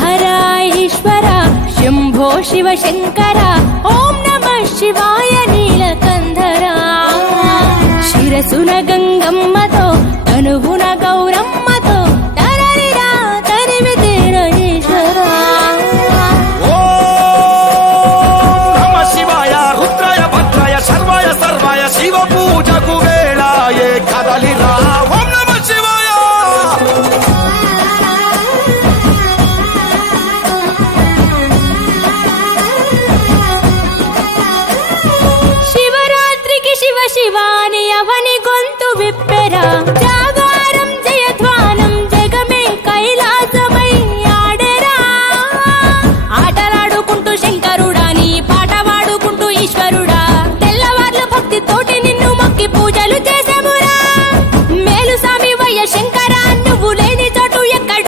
హర ఈశ్వర శంభో శివ శంకర ఓం నమః శివాయ నీలకంధర శిరసున గంగమ్మతో తనువున